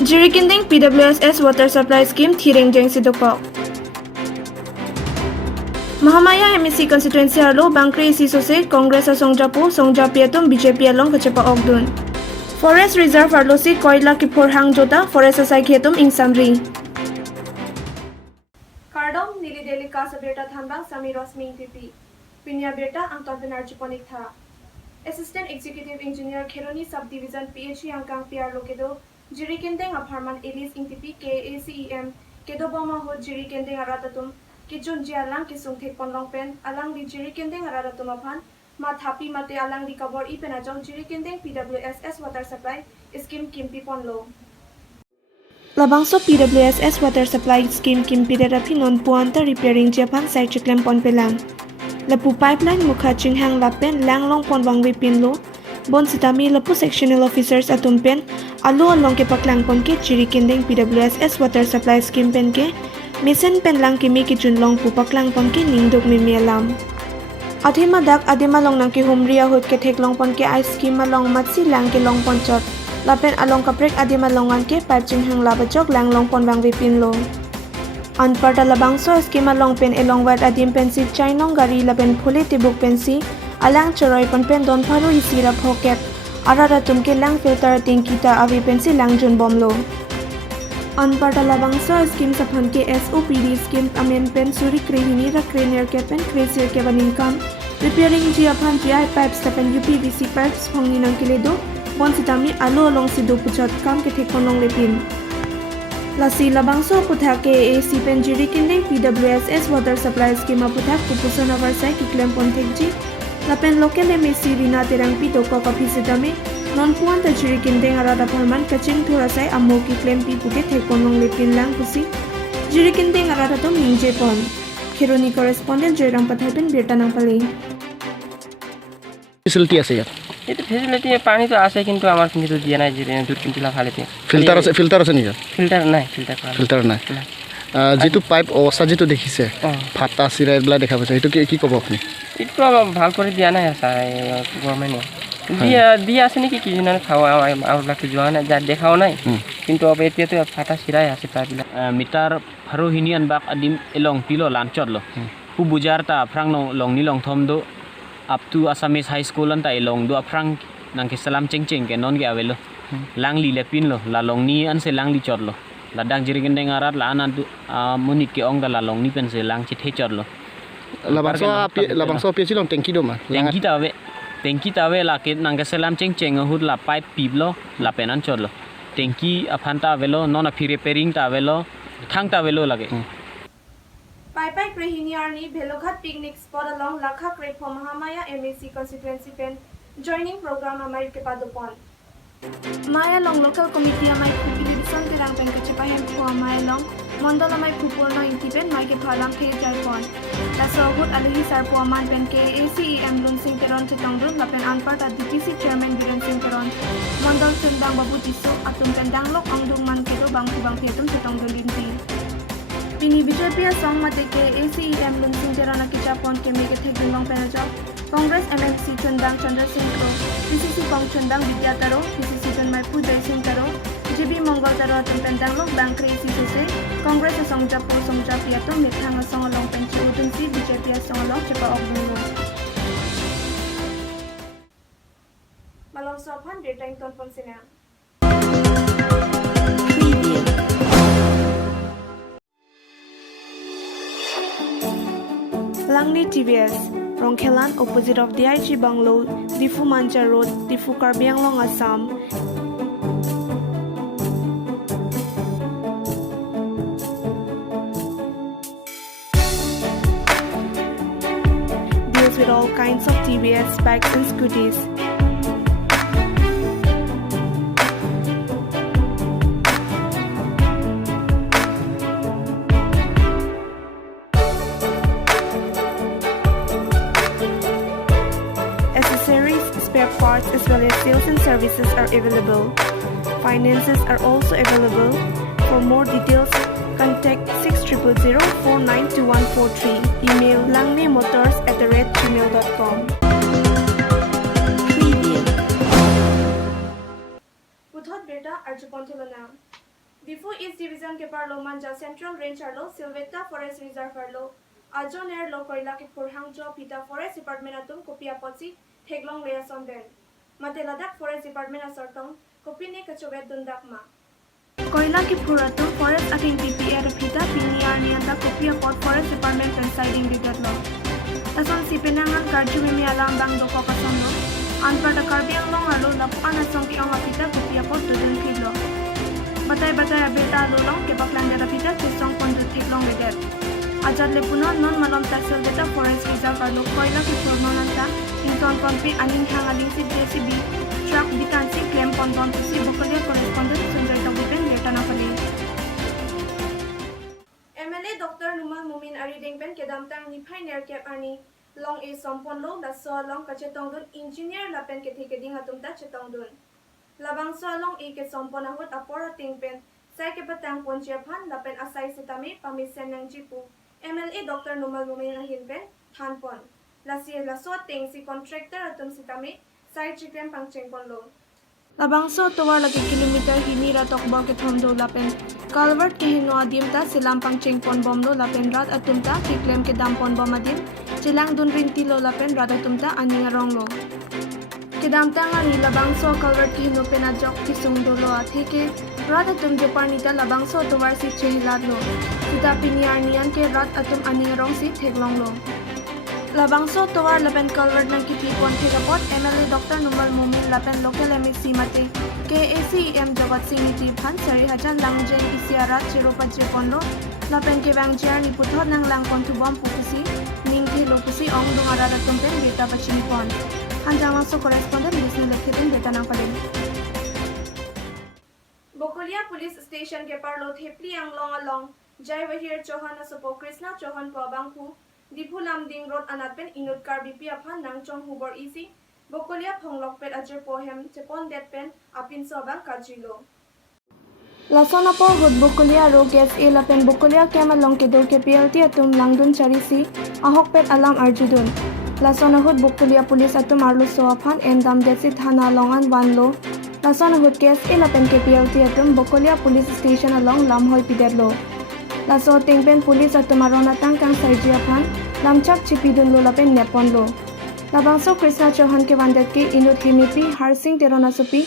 Jirikinding PWSS Water Supply Scheme Thireng Jeng Sidokpok. Mahamaya MSC Constituency Arlo Bangkri Sisose Congress Songjapu Songjapiatum BJP along Kachepa Ogdun. Forest Reserve Arlo Si Koila Kipur Hang Jota Forest Societum Ing Samri. Kardom Nili Delika Sabirta Thambang Sami Rosming PP. Pinya Birta Anton Benarchiponik Tha. Assistant Executive Engineer Kheroni Subdivision PHE Angkang PR Lokedo Jirikindeng Apartment Elis Ingtipi KACEM Kedobama Ho Jirikindeng Aratatum Kijun Jialang Kisung Thekpon Longpen Alang di Jirikindeng Aratatum Apan Mathapi Mate Alang di Kabor Ipenajong Jirikindeng PWSS Water Supply Scheme Kimpi Ponlo Labangso PWSS Water Supply Scheme Kimpi Derapi Non Puanta Repairing Japan Site Chiklem Ponpelang Lapu Pipeline Mukha Chinghang Lapen Langlong Ponwang Wipinlo Bon Sitami Lapu Sectional Officers Atumpen Alo Along ke Paklang Ponke Jirikindeng PWSS Water Supply Scheme Penke Misen Penlang Kimi Ki Junlong Pupaklang Ponke Ningdok Mimialam Adhima Dak Adhima Long Nangki Humria Hut ke Theklong Ponke Ice Scheme Along Matsi Lang ke Long Ponchot Lapen Along Kaprek Adhima Longan ke Pipe Chinghang Labachok Langlong Ponwang Wipinlo Anparta Labangso Scheme Along Pen Elong Wat Adim Pensi Chainong Gari Lapen Phule Tibuk Pensi Alang Charoy Ponpen Don Paru Isira Phokep Arara Tumke Lang Filter Tinkita Avi Pensi Lang Jun Bomlo Anparta Labangso Scheme Saphanke SOPD Scheme Amen Pen Suri Krehini Ra Krenier Kepen Kresir Kebaninkan Repairing Jiapan GI Pipes Tapen UPVC Pipes Hongni Nangkiledo Bon Sitami Alo Along Sido Puchot Kam Ke Thekonong Lepin Lasi Labangso Puthak KAC Pen Jirikindeng PWSS Water Supply Scheme Puthak Kupuson Avarsai Kiklem Pontekji Lapen Local MSC Rina Terang Pito Koka Pisidame Non Puanta Jirikindeng Arada Parman Kaching Thurasai Amo Kiklem Pi Puke Thekonong Lepin Lang Pusi Jirikindeng Arada Tom Ningje Pon Kheroni Correspondent Joyram Pathapen Birta Nangpali facility আছে ইয়াত এটা ফেসিলিটি পানি তো আছে কিন্তু আমার কিন্তু দিয়ে নাই যে দূর কিনতিলা খালিতে ফিল্টার আছে নিয়া ফিল্টার নাই ফিল্টার নাই যেটো পাইপ অৱস্থা যেটো দেখিছে ফাটা চিৰা এইবিলাক দেখা পাইছে এইটো কি ক'ব আপুনি এইটো ভাল কৰি দিয়া নাই স্যাৰ গভৰ্ণমেণ্টে দিয়া আছে নেকি কি জানে খাওয়া আৰু লাকি যোৱা নাই যা দেখাও নাই কিন্তু এতিয়াতো ফাটা চিৰাই আছে পাইপবিলাক মিটাৰ ফাৰো হিনিয়ান বাক আদিম এলং পিলো লাঞ্চতলো হু বুজাৰটা ফ্ৰাং লংনি লং থমদো up to Assamese High School anta elong do aprang nang ke salam cengceng ke non ke avelo langli lepin lo la long ni an se langli chorlo la dang jirikindeng arat la anan munit ke ong la long ni pen se lang chit he chorlo labangso pi chilong tengki do ma tengki tawe la ke nang ke salam cengceng hud la pipe piblo la penan chorlo tengki aphanta avelo non a repairing ta avelo thang ta avelo lage Pai Krehini Arni Bheloghat Picnic Spot along Lakha Krep for Mahamaya MSC Constituency Pen Joining Program Amai Kepadopon Maya Long Local Committee Amai Kupi Division Terang Pen Kachepayan for Maya Long Mondol Amai Kupurno Intipen Mike Phalam Ke Jaipon Taso Hut Alihi Sarpo Aman Pen KACEM Lun Singh Teron Chitongdun Lapen Anpart at DPC Chairman Biren Singh Teron Mondol Sundang Babu Tisu Atum Pendang Lok Ongdung Man Kedo Bangku Bangketum Chitongdun Linti Pini BJP song mate ke ACEM Lun Singh Terana Kichapon ke meke Thekdung Long Penajok Congress MFC Chundang Chandra Singh Kro PCC Kong Chundang Vidya Taro PCC Chun Maipu Jai Singh Taro GB Mongol Taro Atum Pendang Lok Bangkri Sisose Congress Songjapu Songjapiatum Mithang Song Long Penchi Udunsi BJP song Long Chepa Ogdunlo Malong Sophan Data Ington Ponsina Langni TVS, Rongkhelan opposite of DIG Bungalow, Difu Manja Road, Difu Karbi Anglong, Assam. Deals with all kinds of TVS bikes and scooters. Spare parts as well as sales and services are available. Finances are also available. For more details, contact 6000492143. Email langnemotors@gmail.com. Puthot Beta Arjupontolana Difu East Division ke parlo manja Central Range arlo Silveta Forest Reserve arlo Ajon air lo koila ke Purhang Jo Pita Forest Department atum kopia potsi Theglong Leason Ben Mate Ladakh Forest Department asortong kopi ne kachobet dundak ma Koila ke Puratum Forest ating PPA Pita Piniar nianda kopia pot Forest Department presiding leader lo Tason si penangan karju mimi alam bang do kokasono Anpar da karbiang long arlo lapuan asong piong apita kopia pot dudun kidlo Batay abeta lolong ke baklang dera pita kusong pondu Theglong leader Ajad le puno non malom tasel data forest reserve arlo koila ki formonanta inton konpi aning hangaling si JCB truck bitansi claim konton si bokolia correspondent Sunday Tabupen data nakali MLA Dr. Numal Mumin Ariding Ben kedamtang niphai ner cap ani long e sompon lo la so long kachetong dun engineer la pen ke thikeding atumta chetong dun labang so long e ke sompon ahut apora tingpen sai ke batang ponchia phan la pen asai sitami pamisen nang jipu MLA Dr. Numal Mumin Ahinben Thanpon Lasi la so ting si contractor atum sitami sai chikrem pangchengpon lo labang so towar lagi kilometer hinira tokbo ke thomdo lapen Calvert ke hino adim ta silam pangchengpon bomlo lapen rat atumta kiklem ke dampon bomadim chilang dun rinti lo lapen rat atumta aninga ronglo kedamta ngani labang so Calvert ke hino pena jok ki sungdolo atheke rat atum joparnita labang so towar si chehilad lo Sita piniar niyan ke rat atum aning rong si Theglong lo labang so towar lapen Calvert nang kitipon thegapot MLA Dr. Numal Mumin lapen local MEC mate KACEM Jagat Singh iti phan sari hajan langjen isiarat chiropat jepon lo lapen ke bang jar ni puthot nang lang kon thu bom pukusi ningthi lo pusi ong dungara atum pen beta bachini pon hanjama so correspondent listener lekhepen beta nang palen Bokolia Police Station ke parlo thepli ang long along Jai Wahir Chauhan Asopo Krishna Chauhan Pabangpu Dipu Lamding Road Anatpen Inut Kar BP Aphan Nang Chong Hubor Easy Bokolia Phonglokpet Ajer Pohem Chepon Detpen Apin Sobang Kajilo Lasona por hud Bokolia ro gas e lapen Bokolia kemalong ke dor ke PLT atum langdun charisi ahokpet alam arjudun Lasona hud Bokolia Police atum arlo soaphan endam desi thana longan wanlo Lasona hud gas e lapen ke PLT atum Bokolia Police Station along lamhoi piderlo Laso tingpen pulis at tumarona tangkang sarjia phan lamchak chipidun lo lapen nepon lo labangso Krishna Chauhan ke wandet ke inut himipi harsing terona supi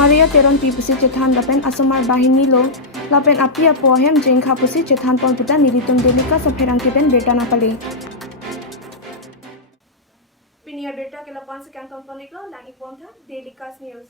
Maria teron pi pusi chethan lapen asomar bahini lo lapen apia pohem jengkha pusi chethan pon puta nilitum delika sapherang ke pen beta na pale Pinia beta ke lapan se kanton poniko lang ipon tha Delikas News